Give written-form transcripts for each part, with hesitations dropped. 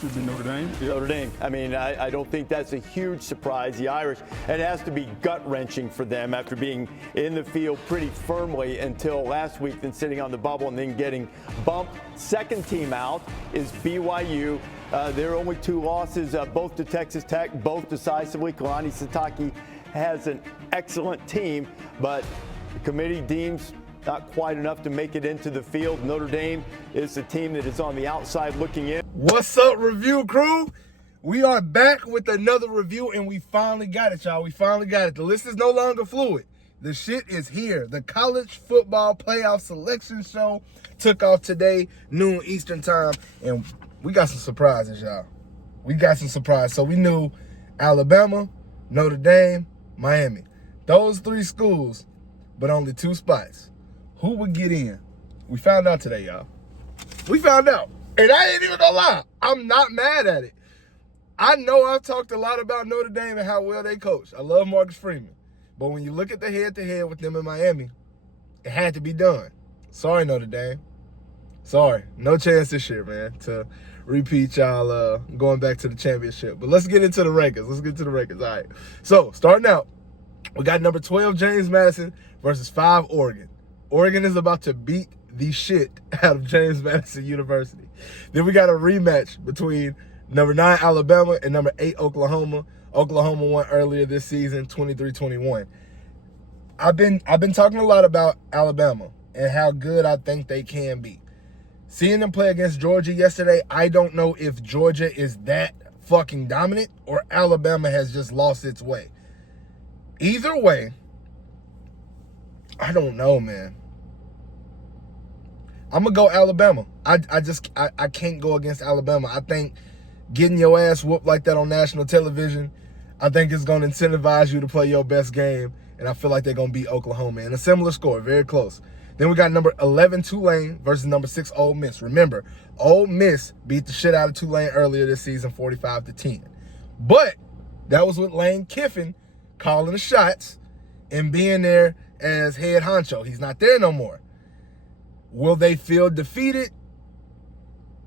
Should be Notre Dame. Notre Dame. I mean, I don't think that's a huge surprise. The Irish, it has to be gut-wrenching for them after being in the field pretty firmly until last week, then sitting on the bubble and then getting bumped. Second team out is BYU. Their only two losses, both to Texas Tech, both decisively. Kalani Sitake has an excellent team, but the committee deems not quite enough to make it into the field. Notre Dame is the team that is on the outside looking in. What's up, review crew? We are back with another review, and we finally got it, y'all. We finally got it. The list is no longer fluid. The shit is here. The college football playoff selection show took off today, noon Eastern time, and we got some surprises, y'all. We got some surprises. So we knew Alabama, Notre Dame, Miami. Those three schools, but only two spots. Who would get in? We found out today, y'all. We found out. And I ain't even gonna lie. I'm not mad at it. I know I've talked a lot about Notre Dame and how well they coach. I love Marcus Freeman. But when you look at the head-to-head with them in Miami, it had to be done. Sorry, Notre Dame. Sorry. No chance this year, man, to repeat y'all going back to the championship. But let's get into the rankings. All right. So, starting out, we got number 12, James Madison, versus 5, Oregon. Oregon is about to beat the shit out of James Madison University. Then we got a rematch between number 9, Alabama, and number 8, Oklahoma. Oklahoma won earlier this season, 23-21. I've been talking a lot about Alabama and how good I think they can be. Seeing them play against Georgia yesterday, I don't know if Georgia is that fucking dominant or Alabama has just lost its way. Either way, I don't know, man. I'm going to go Alabama. I can't go against Alabama. I think getting your ass whooped like that on national television, I think it's going to incentivize you to play your best game, and I feel like they're going to beat Oklahoma. And a similar score, very close. Then we got number 11, Tulane, versus number 6, Ole Miss. Remember, Ole Miss beat the shit out of Tulane earlier this season, 45-10. But that was with Lane Kiffin calling the shots and being there as head honcho. He's not there no more. Will they feel defeated?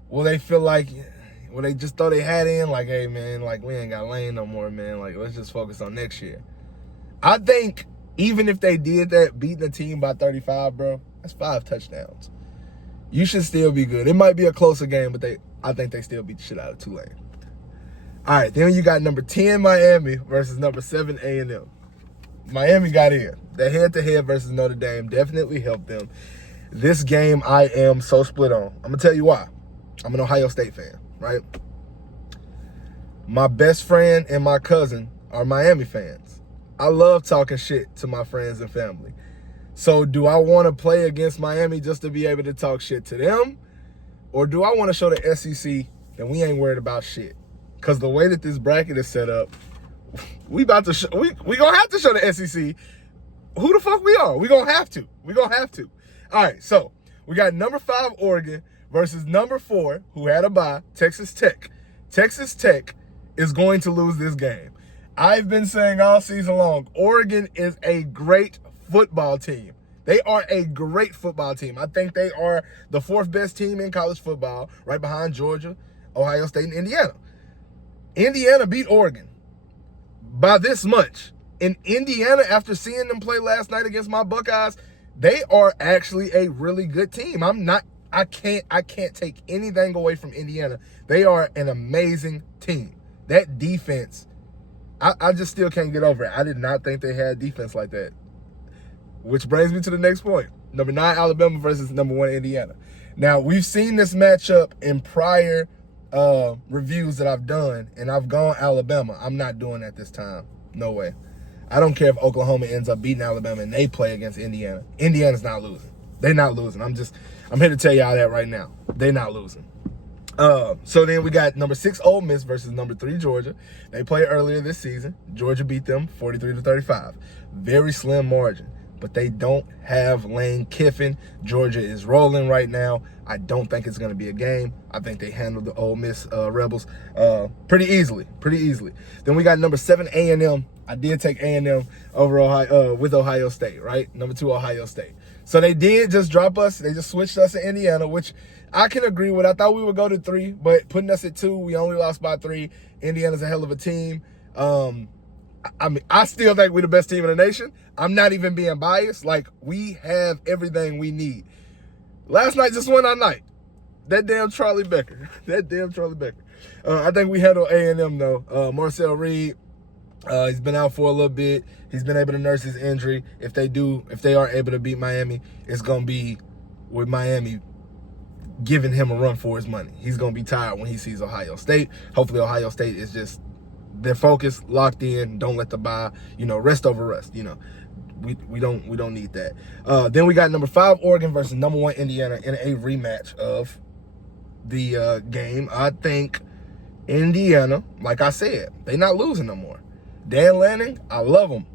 Will they feel like, will they just throw their hat in like, hey, man, like, we ain't got Lane no more, man. Like, let's just focus on next year. I think even if they did that, beating the team by 35, bro, that's 5 touchdowns. You should still be good. It might be a closer game, but I think they still beat the shit out of Tulane. All right, then you got number 10, Miami, versus number 7, A&M. Miami got in. The head-to-head versus Notre Dame definitely helped them. This game I am so split on. I'm going to tell you why. I'm an Ohio State fan, right? My best friend and my cousin are Miami fans. I love talking shit to my friends and family. So do I want to play against Miami just to be able to talk shit to them? Or do I want to show the SEC that we ain't worried about shit? Because the way that this bracket is set up, we gonna have to show the SEC who the fuck we are. We gonna have to. All right, so we got number 5, Oregon, versus number 4, who had a bye, Texas Tech. Texas Tech is going to lose this game. I've been saying all season long, Oregon is a great football team. They are a great football team. I think they are the 4th best team in college football, right behind Georgia, Ohio State, and Indiana. Indiana beat Oregon by this much. In Indiana, after seeing them play last night against my Buckeyes, they are actually a really good team. I can't take anything away from Indiana. They are an amazing team. That defense, I just still can't get over it. I did not think they had defense like that. Which brings me to the next point. Number 9, Alabama versus number 1, Indiana. Now, we've seen this matchup in prior reviews that I've done, and I've gone Alabama. I'm not doing that this time. No way. I don't care if Oklahoma ends up beating Alabama and they play against Indiana. Indiana's not losing. They're not losing. I'm here to tell y'all that right now. They're not losing. So then we got number 6, Ole Miss versus number 3, Georgia. They played earlier this season. Georgia beat them 43-35. Very slim margin. But they don't have Lane Kiffin. Georgia is rolling right now. I don't think it's going to be a game. I think they handled the Ole Miss Rebels pretty easily. Then we got number 7, A&M. I did take A&M over Ohio with Ohio State, right? Number 2, Ohio State. So they did just drop us. They just switched us to Indiana, which I can agree with. I thought we would go to 3, but putting us at 2, we only lost by 3. Indiana's a hell of a team. I mean, I still think we're the best team in the nation. I'm not even being biased. Like, we have everything we need. Last night just went our night. That damn Charlie Becker. I think we handled A&M, though. Marcel Reed, he's been out for a little bit. He's been able to nurse his injury. If they are able to beat Miami, it's going to be with Miami giving him a run for his money. He's going to be tired when he sees Ohio State. Hopefully Ohio State is just, they're focused, locked in, don't let the bye, rest over rest, We don't need that. Then we got number 5 Oregon versus number 1 Indiana in a rematch of the game. I think Indiana, like I said, they not losing no more. Dan Lanning, I love him.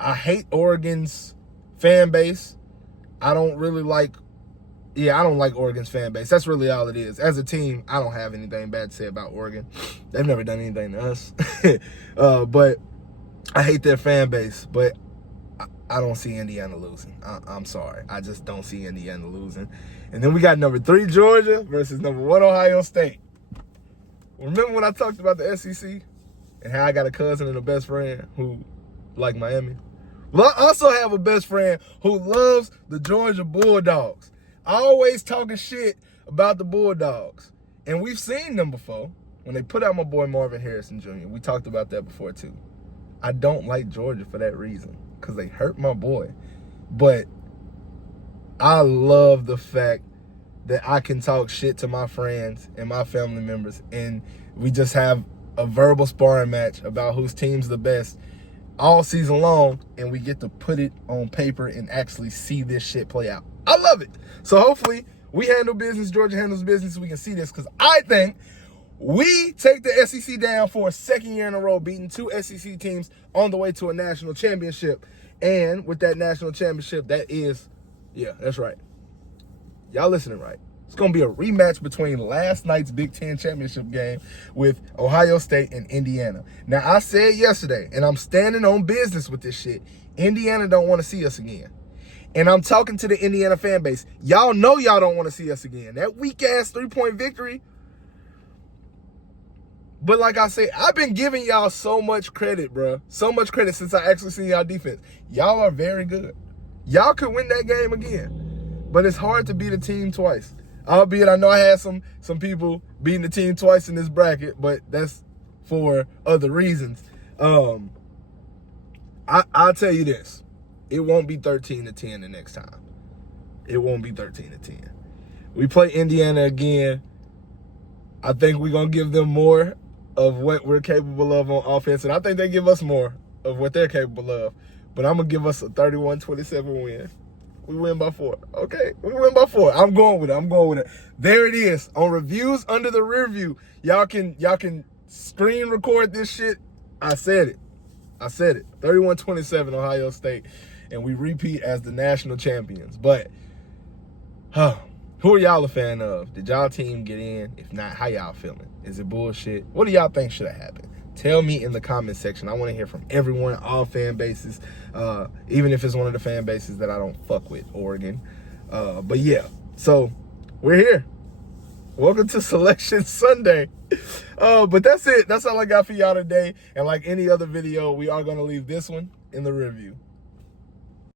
I hate Oregon's fan base. I don't like Oregon's fan base. That's really all it is. As a team, I don't have anything bad to say about Oregon. They've never done anything to us. But I hate their fan base. But I don't see Indiana losing. I'm sorry. I just don't see Indiana losing. And then we got number 3 Georgia versus number 1 Ohio State. Remember when I talked about the SEC and how I got a cousin and a best friend who like Miami? Well, I also have a best friend who loves the Georgia Bulldogs. Always talking shit about the Bulldogs. And we've seen them before when they put out my boy Marvin Harrison Jr. We talked about that before too. I don't like Georgia for that reason, because they hurt my boy. But I love the fact that I can talk shit to my friends and my family members, and we just have a verbal sparring match about whose team's the best all season long, and we get to put it on paper and actually see this shit play out. I love it. So hopefully we handle business, Georgia handles business, we can see this, because I think we take the SEC down for a second year in a row, beating 2 SEC teams on the way to a national championship. And with that national championship, that is, yeah, that's right. Y'all listening right. It's going to be a rematch between last night's Big Ten championship game with Ohio State and Indiana. Now, I said yesterday, and I'm standing on business with this shit, Indiana don't want to see us again. And I'm talking to the Indiana fan base. Y'all know y'all don't want to see us again. That weak-ass 3-point victory. But like I said, I've been giving y'all so much credit, bro. So much credit since I actually seen y'all defense. Y'all are very good. Y'all could win that game again. But it's hard to beat a team twice. Albeit I know I had some people beating the team twice in this bracket, but that's for other reasons. I'll tell you this. It won't be 13-10 the next time. It won't be 13-10. We play Indiana again. I think we're going to give them more of what we're capable of on offense, and I think they give us more of what they're capable of. But I'm going to give us a 31-27 win. We win by 4. Okay, we win by 4. I'm going with it. There it is on Reviews Under the Rearview. Y'all can screen record this shit. I said it. 31-27 Ohio State, and we repeat as the national champions. But who are y'all a fan of? Did y'all team get in? If not, how y'all feeling? Is it bullshit? What do y'all think should have happened? Tell me in the comment section. I want to hear from everyone, all fan bases, even if it's one of the fan bases that I don't fuck with, Oregon. But yeah, so we're here. Welcome to Selection Sunday. But that's it. That's all I got for y'all today. And like any other video, we are going to leave this one in the review.